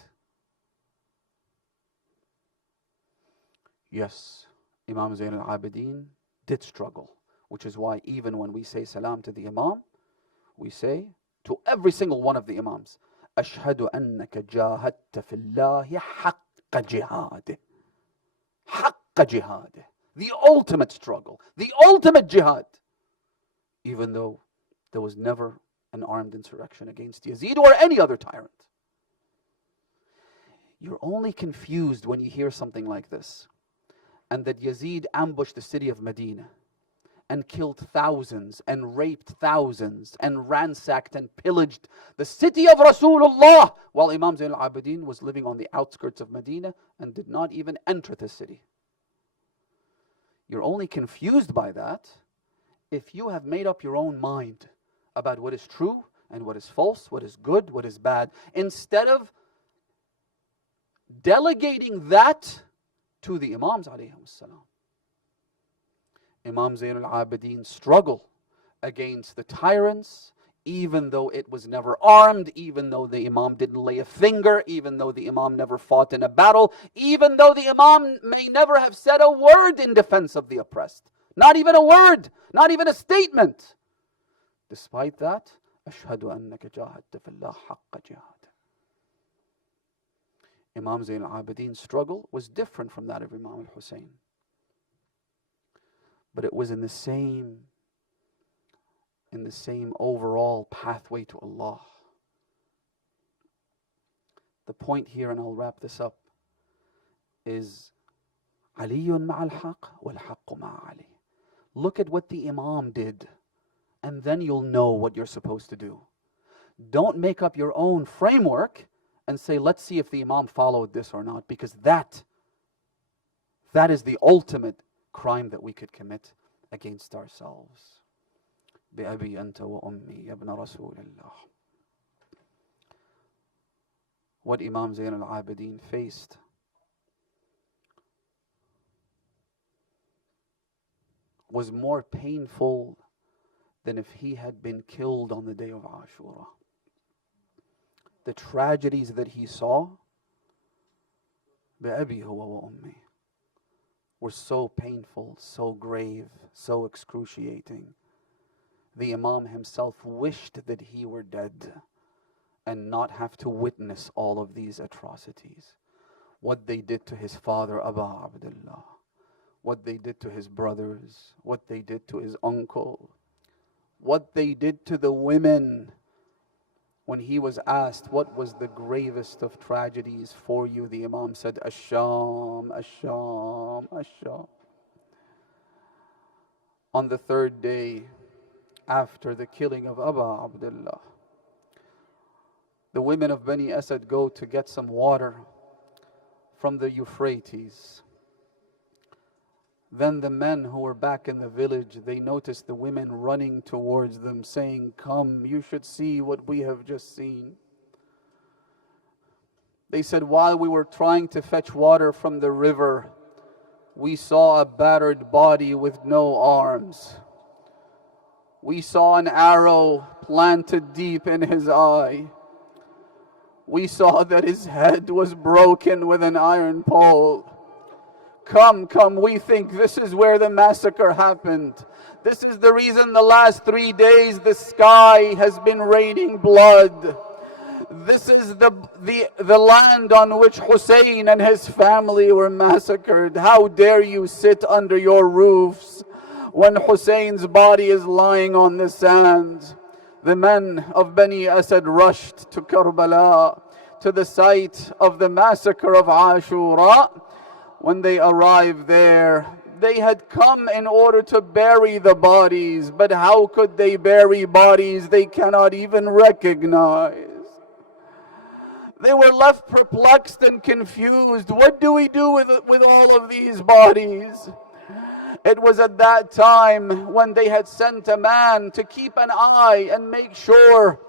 Yes, Imam Zainul Abideen did struggle, which is why even when we say salam to the Imam, we say to every single one of the Imams, أشهد أنك جاهدت في الله حق جهاده. حق جهاده. The ultimate struggle, the ultimate jihad. Even though there was never an armed insurrection against Yazid or any other tyrant. You're only confused when you hear something like this. And that Yazid ambushed the city of Medina and killed thousands and raped thousands and ransacked and pillaged the city of Rasulullah while Imam Zainul Abideen was living on the outskirts of Medina and did not even enter the city. You're only confused by that if you have made up your own mind about what is true and what is false, what is good, what is bad, instead of delegating that to the Imams alayhim salam. Imam Zainul Abideen's struggle against the tyrants, even though it was never armed, even though the Imam didn't lay a finger, even though the Imam never fought in a battle, even though the Imam may never have said a word in defense of the oppressed. Not even a word, not even a statement. Despite that, أشهد أنك جاهدت في الله حق جهاد. Imam Zainul Abideen's struggle was different from that of Imam al-Hussein. But it was in the same overall pathway to Allah. The point here, and I'll wrap this up, is علي مع الحق والحق مع علي. Look at what the Imam did, and then you'll know what you're supposed to do. Don't make up your own framework and say, let's see if the Imam followed this or not, because that is the ultimate crime that we could commit against ourselves. بأبي أنت وأمي يا ابن رسول الله. What Imam Zainul Abideen faced was more painful than if he had been killed on the day of Ashura. The tragedies that he saw, بأبي هو وأمي, were so painful, so grave, so excruciating. The Imam himself wished that he were dead and not have to witness all of these atrocities. What they did to his father, Aba Abdullah, what they did to his brothers, what they did to his uncle, what they did to the women. When he was asked what was the gravest of tragedies for you, the Imam said, Ash-Sham, Ash-Sham, Ash-Sham. On the third day after the killing of Aba Abdullah, the women of Bani Asad go to get some water from the Euphrates. Then the men who were back in the village, they noticed the women running towards them saying, come, you should see what we have just seen. They said, while we were trying to fetch water from the river, we saw a battered body with no arms. We saw an arrow planted deep in his eye. We saw that his head was broken with an iron pole. Come, we think this is where the massacre happened. This is the reason the last 3 days the sky has been raining blood. This is the land on which Hussein and his family were massacred. How dare you sit under your roofs when Hussein's body is lying on the sand? The men of Bani Asad rushed to Karbala, to the site of the massacre of Ashura. When they arrived there, they had come in order to bury the bodies. But how could they bury bodies they cannot even recognize? They were left perplexed and confused. What do we do with all of these bodies? It was at that time when they had sent a man to keep an eye and make sure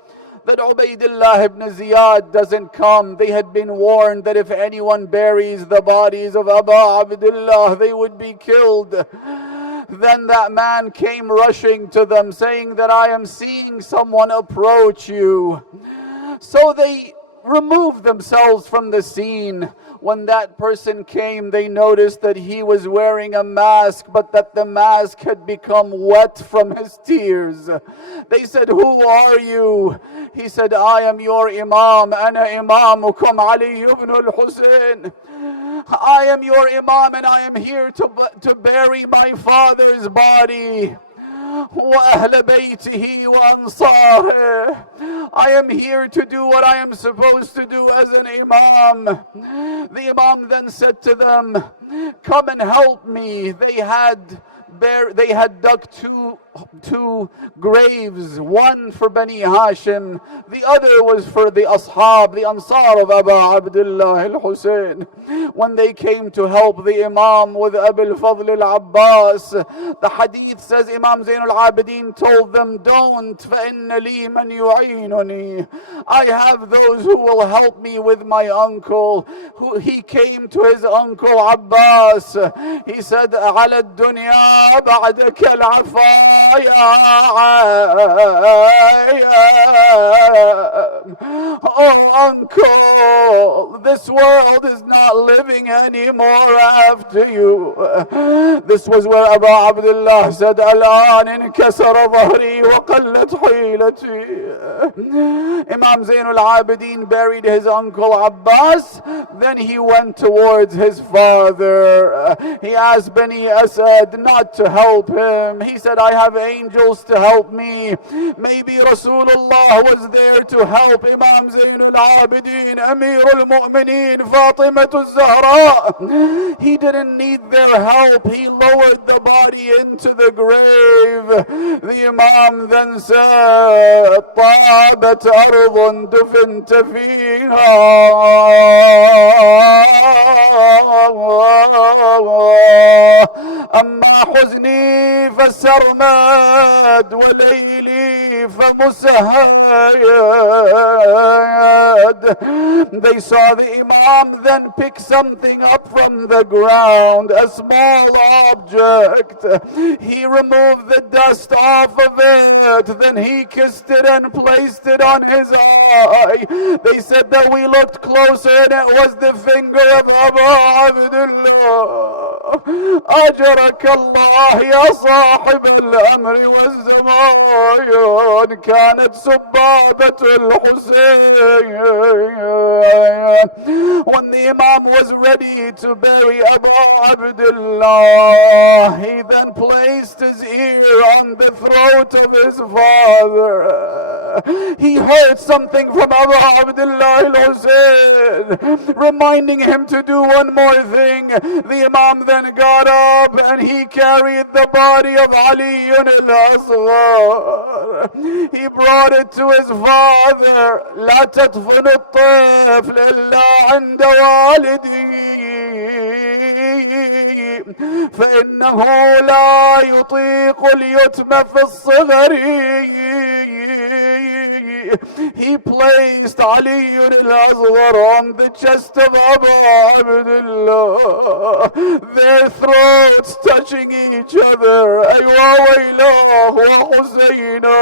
that Ubaydullah ibn Ziyad doesn't come. They had been warned that if anyone buries the bodies of Abu Abdullah, they would be killed. Then that man came rushing to them saying that I am seeing someone approach you. So they removed themselves from the scene. When that person came, they noticed that he was wearing a mask, but that the mask had become wet from his tears. They said, who are you? He said, I am your Imam. Ana imamukum Ali ibn al-Husayn. I am your Imam and I am here to bury my father's body. وأهل بيته وأنصاره. I am here to do what I am supposed to do as an Imam. The Imam then said to them, come and help me. They had dug two graves, one for Bani Hashim, the other was for the Ashab, the Ansar of Abu Abdullah al-Husayn. When they came to help the Imam with Abu al-Fadl al-Abbas, the hadith says Imam Zainul Abideen told them, don't, فَإِنَّ لِي مَنْ يُعِينُنِي. I have those who will help me with my uncle. He came to his uncle Abbas. He said, عَلَى الدُّنْيَا بعدك العفايا. Oh uncle, this world is not living anymore after you. This was where Abu Abdullah said, الآن انكسر ظهري وقلت حيلتي. Imam Zainul Abideen buried his uncle Abbas. Then he went towards his father. He asked Bani Asad not to help him. He said, I have angels to help me. Maybe Rasulullah was there to help Imam Zainul Abideen, Amir al-Mu'mineen, Fatimatu Zahra. He didn't need their help. He lowered the body into the grave. The Imam then said, طابت أرض دفنت فيها أما حزني فسرمد وليلي فمسهد. They saw the Imam then pick something up from the ground, a small object. He removed the dust off of it, then he kissed it and placed it on his eye. They said that we looked closer and it was the finger of Abu Abdullah. أجرك الله يا صاحب الأمر والزمان. كانت سبابة الحسين. When the Imam was ready to bury Abu Abdullah, he then placed his ear on the throat of his father. He heard something from Abu Abdullah al-Hussein, reminding him to do one more thing. The Imam then got up and he carried the body of Ali al-Asghar. He brought it to his father. لا تدفن الطفل إلا عند والدي فإنه لا يطيق اليتم في الصغر. He placed Ali al-Asghar on the chest of Abu Abdullah, their throats touching each other. Aywa waylah wa Husayna.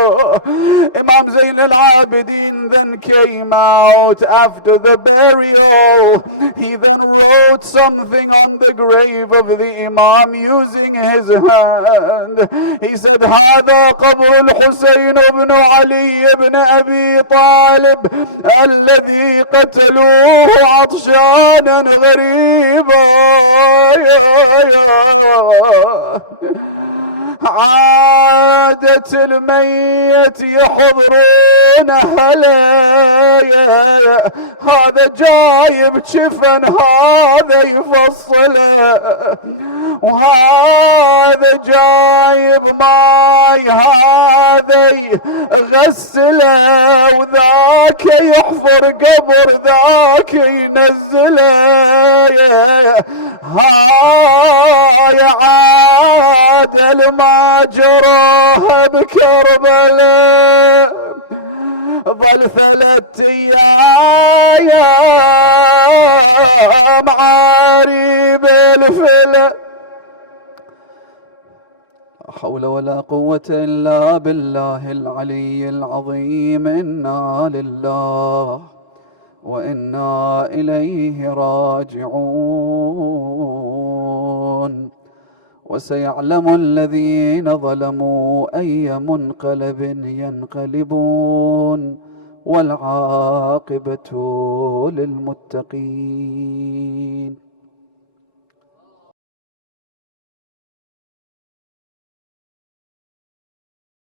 Imam Zainul Abideen then came out after the burial. He then wrote something on the grave of the Imam using his hand. He said, هذا قبر الحسين بن علي بن أبي طالب الذي قتلوه عطشانا غريبا. عادة الميت يحضرون هلا. هذا جايب جفن هذا يفصله، وهذا جايب ماي هذا يغسله، وذاك يحفر قبر ذاك ينزله. هاي عادل ما جراها بكربلاء، ظل 3 أيام عاري بالفلا. لا حول ولا قوة إلا بالله العلي العظيم. إنا لله وإنا إليه راجعون. وسيعلم الذين ظلموا أي منقلب ينقلبون والعاقبة للمتقين.